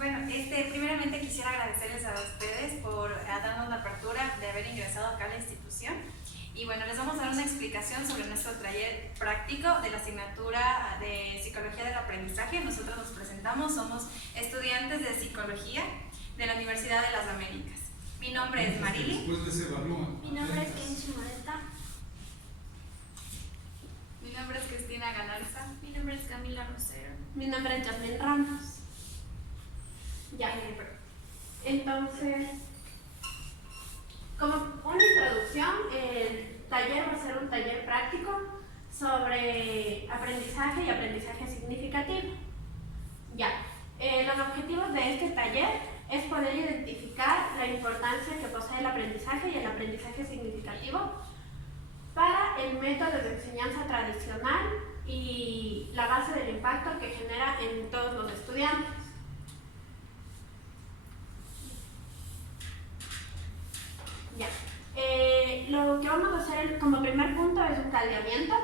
Primeramente quisiera agradecerles a ustedes por darnos la apertura de haber ingresado acá a la institución. Y bueno, les vamos a dar una explicación sobre nuestro taller práctico de la asignatura de Psicología del Aprendizaje. Nosotros nos presentamos, somos estudiantes de Psicología de la Universidad de las Américas. Mi nombre es Marily. Mi nombre es Kenshi Moreta. Mi nombre es Cristina Galarza. Mi nombre es Camila Rosero. Mi nombre es Jacqueline Ramos. Ya, entonces, como una introducción, el taller va a ser un taller práctico sobre aprendizaje y aprendizaje significativo. Ya, los objetivos de este taller es poder identificar la importancia que posee el aprendizaje y el aprendizaje significativo para el método de enseñanza tradicional y la base del impacto que genera en todos los estudiantes. Ya. Lo que vamos a hacer como primer punto es un caldeamiento.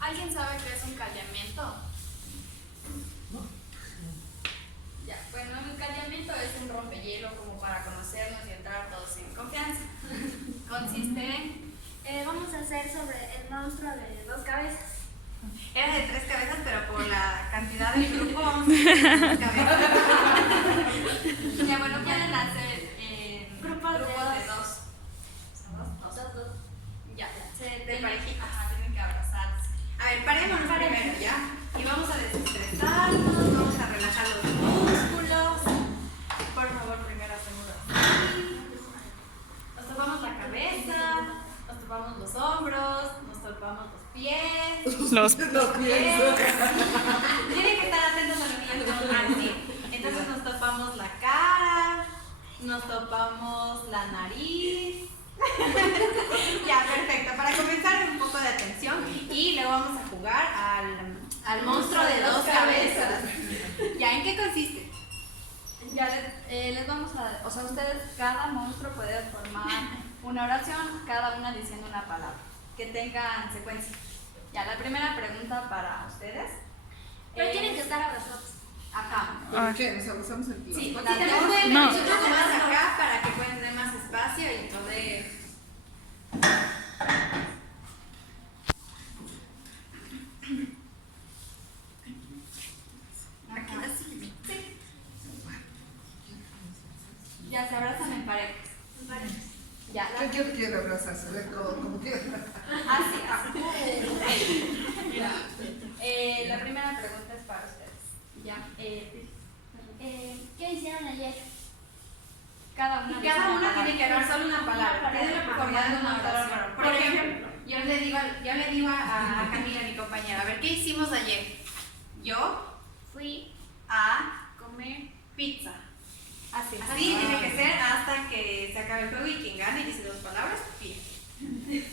¿Alguien sabe qué es un caldeamiento? Ya, bueno, un caldeamiento es un rompehielo como para conocernos y entrar todos en confianza. Consiste en... Vamos a hacer sobre el monstruo de 2 cabezas. Era de 3 cabezas, pero por la cantidad del grupo vamos a hacer 2 cabezas. Ya, bueno, pueden hacer Grupos de 2. Dos. Ya, de parejita. Ajá, tienen que abrazarse. A ver, parémonos primero, ¿ya? Y vamos a desestresarnos, vamos a relajar los músculos. Por favor, primero hacemos así. Nos topamos la cabeza, nos topamos los hombros, nos topamos los pies. Los pies. Tienen que estar atentos a lo que yo estoy diciendo. Entonces nos topamos la cara, nos topamos la nariz. Ya, perfecto. Para comenzar, un poco de atención y luego vamos a jugar al monstruo de 2 cabezas. ¿Ya en qué consiste? Ya les vamos a, o sea, ustedes, cada monstruo puede formar una oración, cada una diciendo una palabra, que tengan secuencia. Ya, la primera pregunta para ustedes. Pero tienen que estar abrazados. Ajá. ¿Qué? ¿Nos abrazamos entre los Sí, cuatro? si te pueden No. nosotros más acá para que puedan tener más espacio y poder. Sí. Ya, se abrazan en parejas. Ya, ¿Qué quiere abrazarse? ¿Ve? Como quiera. así, así. Mira, la primera pregunta es para ustedes. Ya, ¿Qué hicieron ayer? cada una. Y cada una tiene que hablar solo una palabra. Tiene formando una oración. Por ejemplo, yo le digo a Camila, mi compañera, a ver, ¿qué hicimos ayer? Yo Fui a comer. pizza. Así. Así tiene que ser hasta que se acabe el juego y quien gane dice 2 palabras, bien.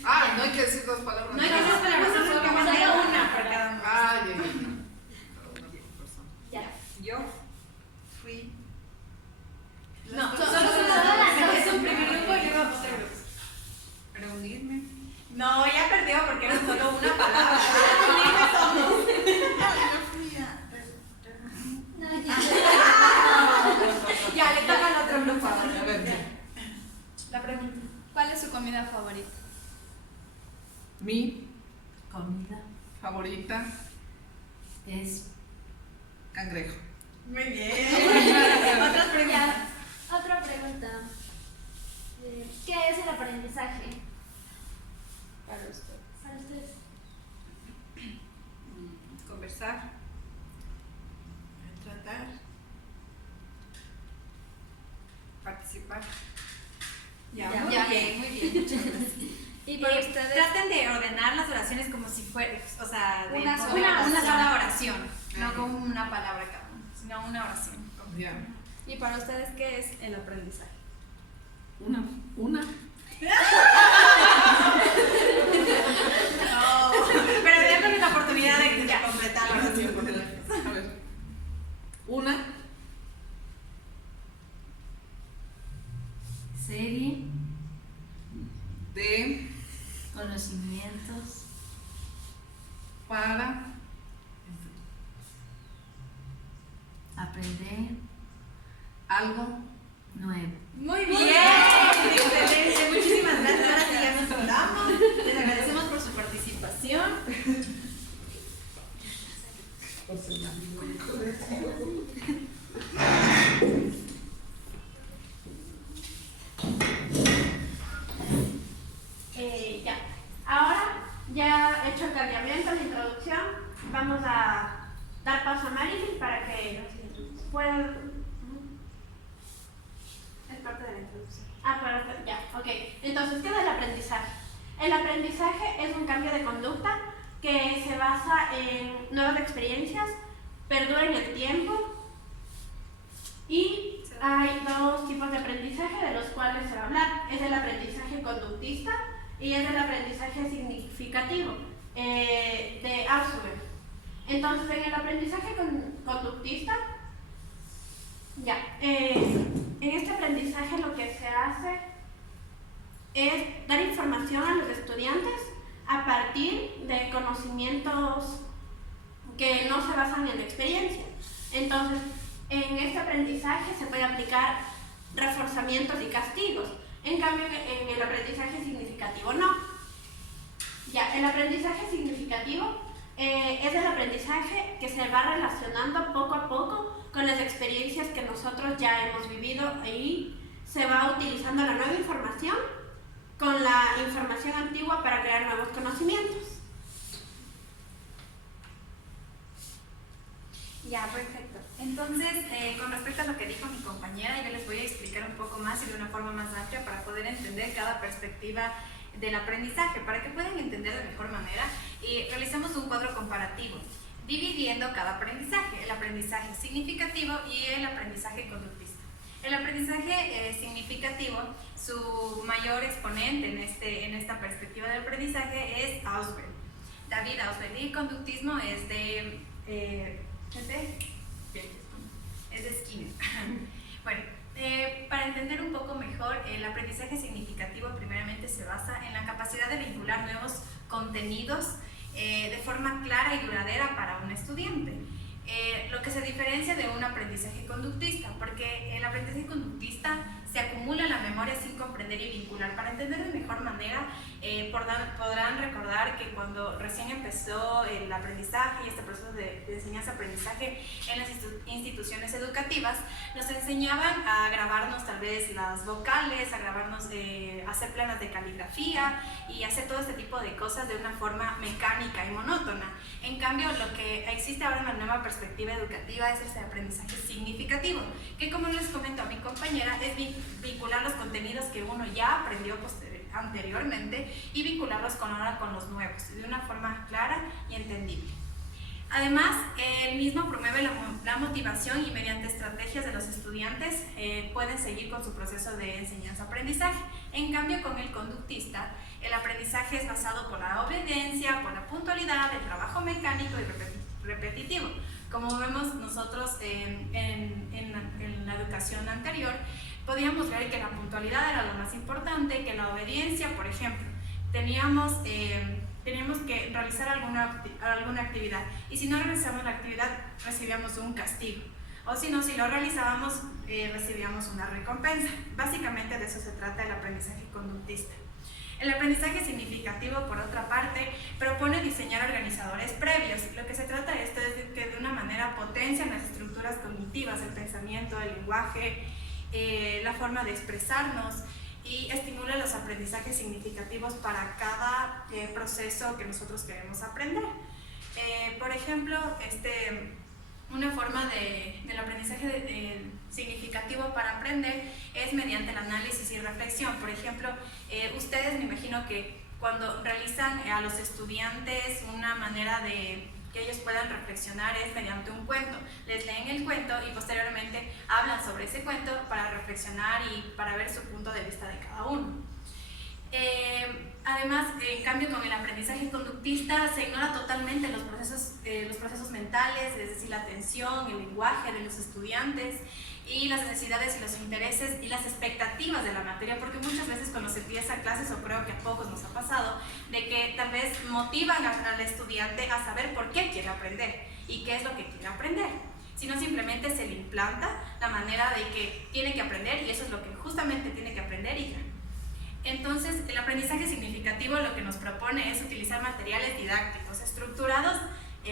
Ah, no hay que decir 2 palabras. No hay que hacer palabras, solo que mandé una para cada uno. Ah, ya. Cada una por persona. Ya. Yo fui. No, solo es un primer grupo y luego otro grupo. Reunirme. No, ya perdió porque era solo una palabra. Reunirme somos. Ya, le toca al otro grupo. A ver, La pregunta. ¿Cuál es su comida favorita? mi Comida favorita es cangrejo. Muy bien. Otras preguntas. Otra pregunta. ¿Qué es el aprendizaje Para usted. para ustedes? Conversar. Tratar. Participar. Ya, muy bien, muy bien. Muchas gracias. Y para ustedes. Traten de ordenar las oraciones como si fuera, o sea, de Una poner sola una oración. sola oración, no como una palabra cada uno, sino una oración. Ya. ¿Y para ustedes qué es el aprendizaje? Una. No, pero démosle la oportunidad de completar la oración. A ver. Una. serie, De. conocimientos, Para. aprender, algo Nuevo. Muy bien, excelente, muchísimas gracias. Ahora sí ya nos sentamos. Les agradecemos por su participación. Ya. Ahora, ya hecho el cambiamiento, la introducción, vamos a dar paso a Marilyn para que puedan. Es parte de la introducción. Pero ya, ok. Entonces, ¿qué es el aprendizaje? El aprendizaje es un cambio de conducta que se basa en nuevas experiencias, perdura en el tiempo y hay dos tipos de aprendizaje de los cuales se va a hablar. Es el aprendizaje conductista y es el aprendizaje significativo de Ausubel. Entonces, en el aprendizaje conductista, en este aprendizaje lo que se hace es dar información a los estudiantes a partir de conocimientos que no se basan en la experiencia. Entonces, en este aprendizaje se puede aplicar reforzamientos y castigos. En cambio, en el aprendizaje significativo no. El aprendizaje significativo es el aprendizaje que se va relacionando poco a poco con las experiencias que nosotros ya hemos vivido y se va utilizando la nueva información con la información antigua para crear nuevos conocimientos. Ya, perfecto. Entonces, con respecto a lo que dijo mi compañera, yo les voy a explicar un poco más y de una forma más amplia para poder entender cada perspectiva del aprendizaje, para que puedan entender de mejor manera, y realizamos un cuadro comparativo, dividiendo cada aprendizaje, el aprendizaje significativo y el aprendizaje conductista. El aprendizaje significativo, su mayor exponente en esta perspectiva del aprendizaje es Ausubel, David Ausubel, y conductismo es de Skinner. Bueno, para entender un poco mejor, el aprendizaje significativo primeramente se basa en la capacidad de vincular nuevos contenidos de forma clara y duradera para un estudiante. Lo que se diferencia de un aprendizaje conductista, porque el aprendizaje conductista se acumula en la memoria sin comprender y vincular. Para entender de mejor manera, podrán recordar que cuando recién empezó el aprendizaje y este proceso de enseñanza-aprendizaje en las instituciones educativas, nos enseñaban a grabarnos tal vez las vocales, a grabarnos, hacer planas de caligrafía y hacer todo este tipo de cosas de una forma mecánica y monótona. En cambio, lo que existe ahora en la nueva perspectiva educativa es ese aprendizaje significativo, que, como les comentó a mi compañera, es vincular los contenidos que uno ya aprendió anteriormente y vincularlos ahora con los nuevos, de una forma clara y entendible. Además, el mismo promueve la motivación y mediante estrategias de los estudiantes pueden seguir con su proceso de enseñanza-aprendizaje. En cambio, con el conductista, el aprendizaje es basado por la obediencia, por la puntualidad, el trabajo mecánico y repetitivo. Como vemos nosotros en la educación anterior, podíamos ver que la puntualidad era lo más importante, que la obediencia, por ejemplo, teníamos que realizar alguna actividad y si no realizábamos la actividad recibíamos un castigo, o si no, si lo realizábamos recibíamos una recompensa. Básicamente de eso se trata el aprendizaje conductista. El aprendizaje significativo, por otra parte, propone diseñar organizadores previos. Lo que se trata de esto es que de una manera potencian las estructuras cognitivas, el pensamiento, el lenguaje, la forma de expresarnos, y estimula los aprendizajes significativos para cada proceso que nosotros queremos aprender. Por ejemplo, una forma del aprendizaje significativo para aprender es mediante el análisis y reflexión. Por ejemplo, ustedes me imagino que cuando realizan a los estudiantes una manera de que ellos puedan reflexionar es mediante un cuento. Les leen el cuento y posteriormente hablan sobre ese cuento para reflexionar y para ver su punto de vista de cada uno. Además, en cambio, con el aprendizaje conductista se ignora totalmente los procesos mentales, es decir, la atención, el lenguaje de los estudiantes y las necesidades y los intereses y las expectativas de la materia, porque muchas veces cuando se empieza clases, o creo que a pocos nos ha pasado, de que tal vez motivan al estudiante a saber por qué quiere aprender y qué es lo que quiere aprender. sino simplemente se le implanta la manera de que tiene que aprender y eso es lo que justamente tiene que aprender y ya. Entonces, el aprendizaje significativo lo que nos propone es utilizar materiales didácticos estructurados,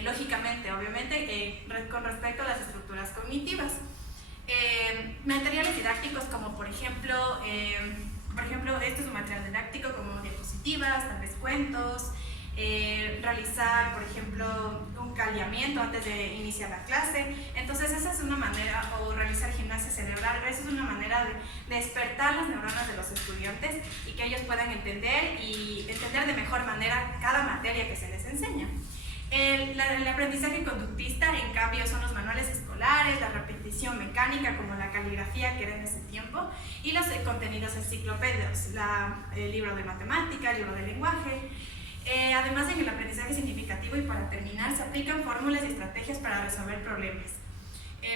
lógicamente, obviamente, con respecto a las estructuras cognitivas. Materiales didácticos como por ejemplo, este es un material didáctico como diapositivas, tal vez cuentos, realizar por ejemplo un caleamiento antes de iniciar la clase. Entonces esa es una manera, o realizar gimnasia cerebral, esa es una manera de despertar las neuronas de los estudiantes y que ellos puedan entender de mejor manera cada materia que se les enseña. El aprendizaje conductista, en cambio, son los manuales escolares, la repetición mecánica como la caligrafía que era en ese tiempo y los contenidos enciclopédicos, el libro de matemática, el libro de lenguaje. Además, en el aprendizaje significativo y para terminar, se aplican fórmulas y estrategias para resolver problemas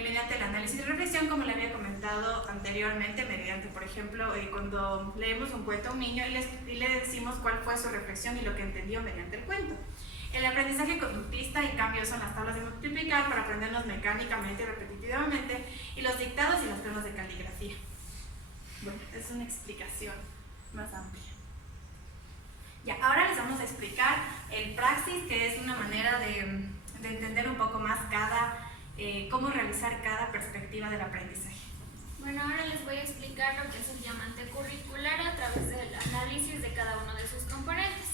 mediante el análisis y reflexión, como le había comentado anteriormente, mediante, por ejemplo, cuando leemos un cuento a un niño y le decimos cuál fue su reflexión y lo que entendió mediante el cuento. El aprendizaje conductista, en cambio, son las tablas de multiplicar para aprendernos mecánicamente y repetitivamente, y los dictados y las pruebas de caligrafía. Bueno, es una explicación más amplia. Ya, ahora les vamos a explicar el praxis, que es una manera de entender un poco más cómo realizar cada perspectiva del aprendizaje. Bueno, ahora les voy a explicar lo que es el diamante curricular a través del análisis de cada uno de sus componentes.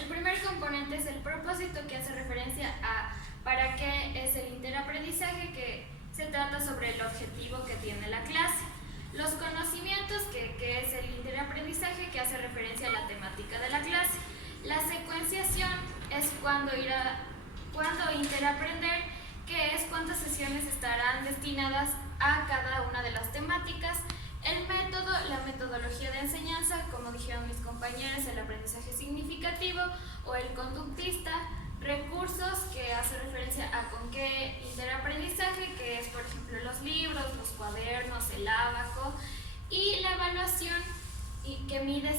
El primer componente es el propósito, que hace referencia a para qué es el interaprendizaje, que se trata sobre el objetivo que tiene la clase. Los conocimientos, que es el interaprendizaje, que hace referencia a la temática de la clase. La secuenciación es cuando interaprender, que es cuántas sesiones estarán destinadas a cada una de las temáticas. El método, la metodología de enseñanza, como dijeron mis compañeros, el aprendizaje significativo o el conductista. Recursos, que hace referencia a con qué interaprendizaje, que es por ejemplo los libros, los cuadernos, el ábaco. Y la evaluación, que mide